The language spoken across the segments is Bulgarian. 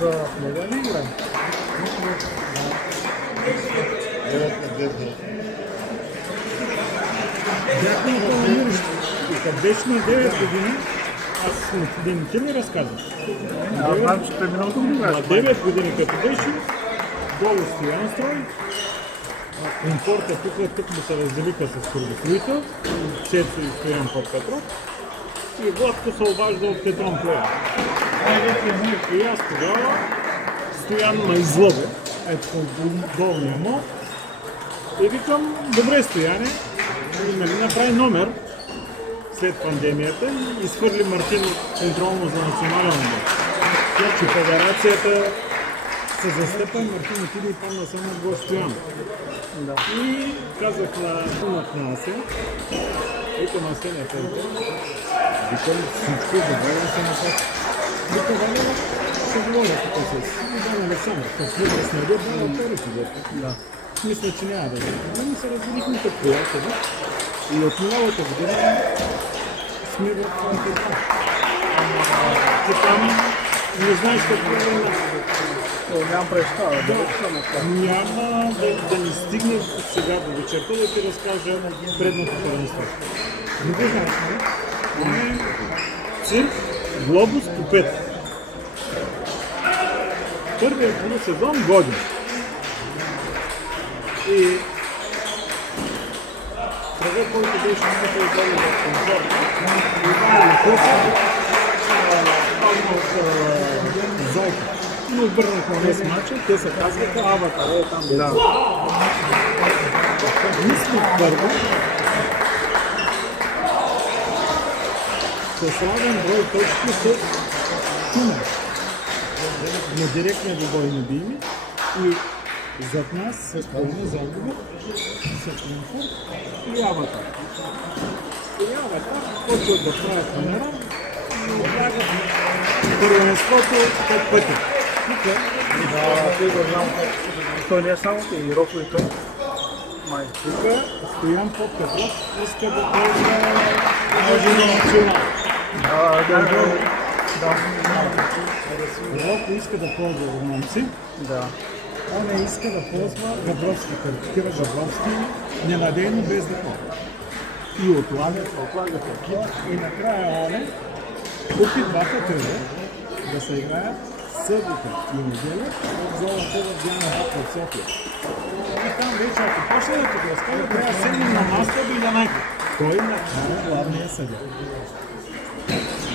за него не играем. Бяхме на планиращи. Като беше на 9 години, аз не ти ли разказвам? Аз знам, че той миналото години на 9 години като беше, долу Стоян строй, импорта тук му се разделиха с трудословител, Цецо и Стоян под Петров, и Владко се обажда от Петрон Плея. И аз тогава Стоян ме излъга, ето долния му, и викам, добре Стояне, нали направи номер след пандемията и изхвърли Мартин контролно за национален номер. Значи федерацията се застъпа, Мартин отиде и падна само от Гош Стоян. Да. И казах на Асен, викам Асен е първо, викам всичко, добре се напад. Викам Валя, ще говоря тук с Иван Александър, като възраст на дет, но перо си дете. Да. Мисля, че няма да бъде. Ние се разберихме като приятели и от миналата година сме в това. Ти там не знаеш какво е на... Нямам представа. Няма да ни стигне сега до вечерта да ти разкажа предното първенство. Не го знаеш, не? Цирк, глобус по 5. Първият сезон годин. И кръга, който беше много изгледа в конфорт, Иван Луков, падна от Зайка. Но обърнаха днес матча, те се казваха Аватар, е там да. Мисля първо, с равен брой точки с Шумен. На директния добой не бими и зад нас с пълна загуба, с комфорт и Аватар. И Аватар почват да правят манера и отлагат първенството 5 пъти. Да, той го знам. Той не е само те, и Роко и той. Май. Тук Стоян Петров иска да ползва на национал. Да. Роко иска да ползва румънци. Да. Он не иска да ползва Габровски, картотира Габровски ненадейно без да ползва. И отлагат. И накрая он купи двата кръга да се играят събота и неделя от залата в Диана Бак в София. И там вече, ако почне да ти разказва, трябва да седнем на маста до 11. Той накара главния съдя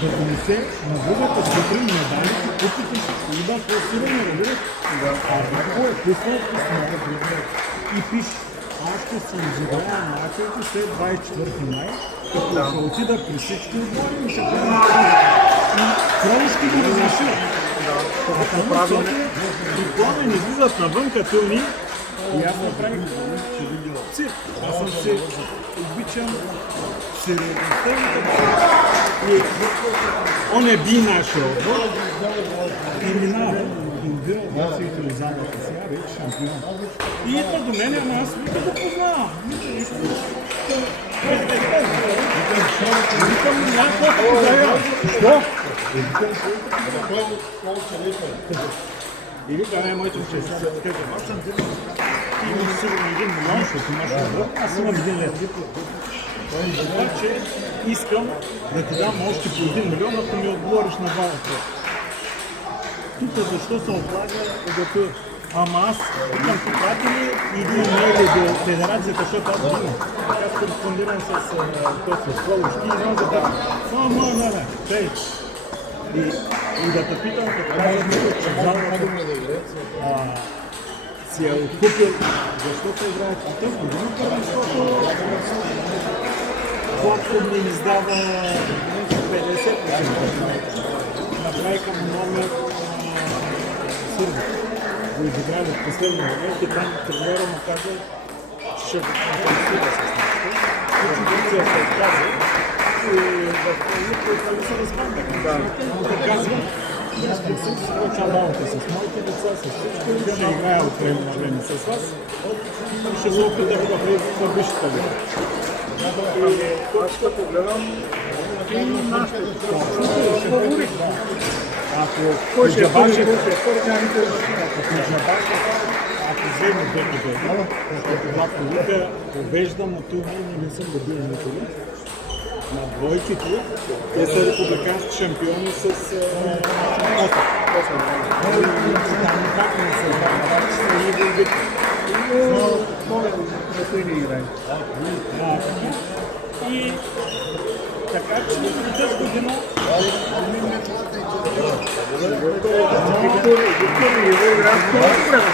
да донесе на другата сутрин медалите, купите и да класираме, разбирате? А ако е пуснал писмо и пише, аз ще съм заграя мачовете след 24 май, като ще отида при всички отбори и ще бъдем и Кронски го разрешил. И Пламен излизат навън като ни и аз направих цирк. Аз съм се обичам сериозността и он е би нашия отбор и минава. Индира действително задата сега, вече шампион. И идва до мен, ама аз вика да познавам. Викам, някакво позаява. Що? И вика, моите учества, аз съм ти имаш сигурно 1 милион, защото имаш отбор, аз имам 1 лев. Обаче искам да ти дам още по 1 милион, ако ми отговориш на 2 въпроса. Тук защо се отлага ОГП? Ама аз имам попратили един имейли до федерацията, защото аз имам. Аз кореспондирам с Колушки и знам за това. Не. Тъй. И да те питам, като казвам, че залата си е откупил, защо се играе в тази година, защото Фотком ми издава 50%. Направиха му номер Сърби. Го изиграли в последния момент и там тренера му каза, че ще го конференцира с нещо. Конференция се отказа и в това се разпаднаха. Но да казва, искам се чамбалата с моите деца, с всичко, ще играя от време на време с вас и ще се опитам да влезе в висшата лига. Аз ще погледам и нашите фаворити. Ако Кой ще е първи, Джабашев, кой ще е втори, няма никой да знае. ако Джабашев, ако вземе две победи, това полука побежда, но това не съм го бил никога. На двойките, те са републикански шампиони с 8. Там как не се знае, че са не бил Много на той не играе. И така че тази година Виктор не го играе с това време.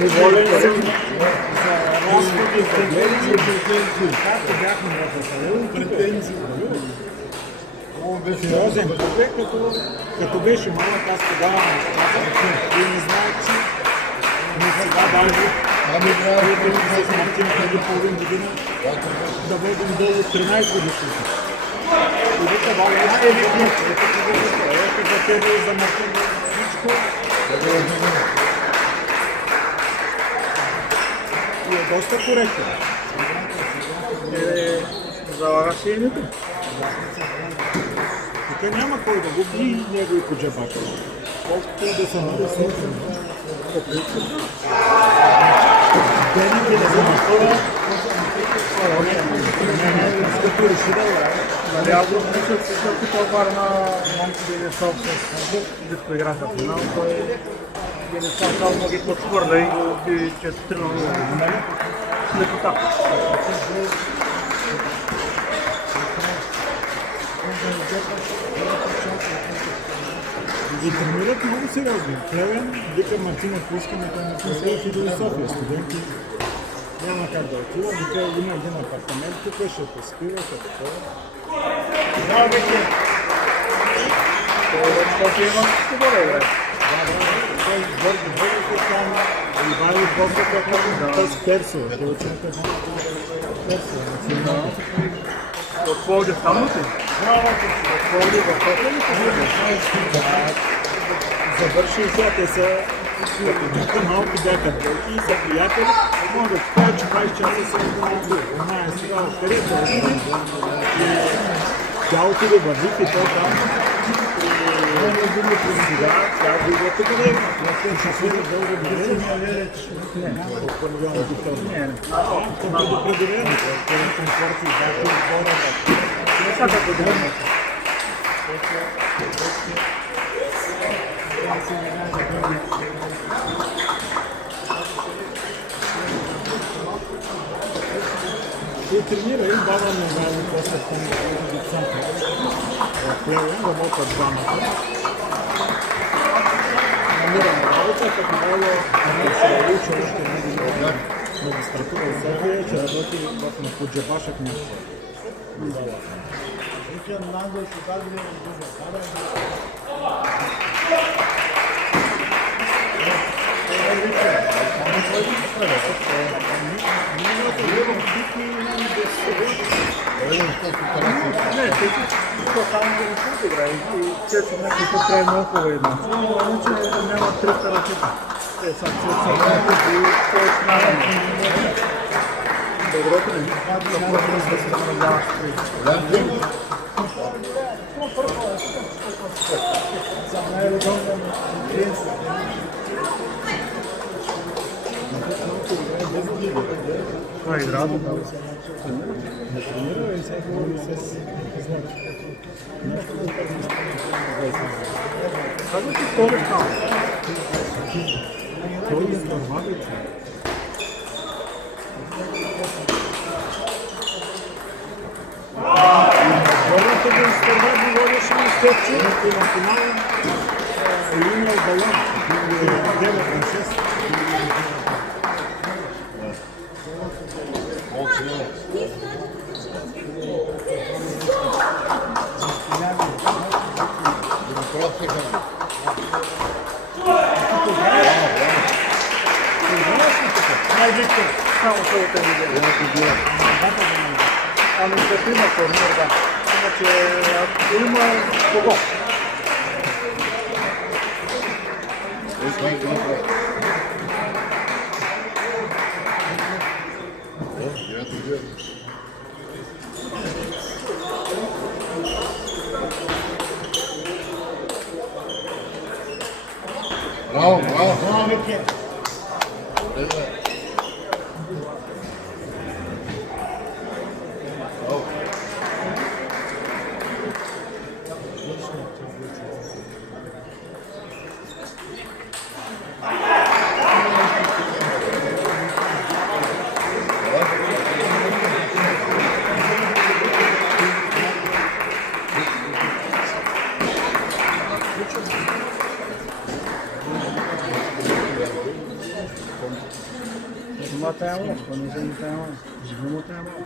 доволен съм за разходи, за гледани, както бяхме в претенции. Сериозен публик, като беше малък, аз тогава не казах, и не знаех, че не сега даже с Мартин преди половин година да водим долу 13 годишните. И вика, Валя, ето за тебе и за Мартин всичко. И е доста коректен. Залага си името. Тук няма кой да го би и него и Коджабака. Колкото да са много силни. Дените не са хора. Като реши да играе. Нали, аз го мисля, че това пара на Монко Денисов с дето играха в финал, той Денисов само ги подхвърля и че се тръгна с лекота. Ги тренират много сериозно. Плевен, вика Мартин, ако искаме да Мартин след и до София. Студенти няма как да отива. Вика, има един апартамент, тук ще поспива, като това. Да, вече. Това вече има добре играе. Той бързо там и Вали после като с Персо. Те учените са Персо. От Пловдив там ли си? От Пловдив в София ли завърши сега, те са като малко бяха двойки и са приятели. Мога да ти кажа, че 20 часа са едно. Она е сега откъдето отиде и тя отиде във Вик и той там. Сега тя отиде тук да е. Ще следва дълго година. Не, толкова милиона диктор. Не, това е определено. Това е комфорт и бяхте отбора. Не са като година. Той тренира и баба на заедно после към децата. В Плевен работят двамата. Намираме работа, като Валя се учи още много магистратура в София, че работи на Коджабашев място. Не, това само да не се играе и често някой път трябва много хубава една. Иначе няма 300 ръчета. Те са някакви и това е смарано. Доброто ли? Да първо да се намалява за най-редовна пенсия. Това е игра, да. Как ти сториш там? Той е нормален. Върната го изтърва, го водеше на степче и на финал е имал балон. 9-6. Виктор, само първата неделя. Ами ще има турнир, да. Иначе има кого? Bravo, bravo. Bravo, Michele. Vamos até a mão, quando a gente tem uma, vamos até a mão.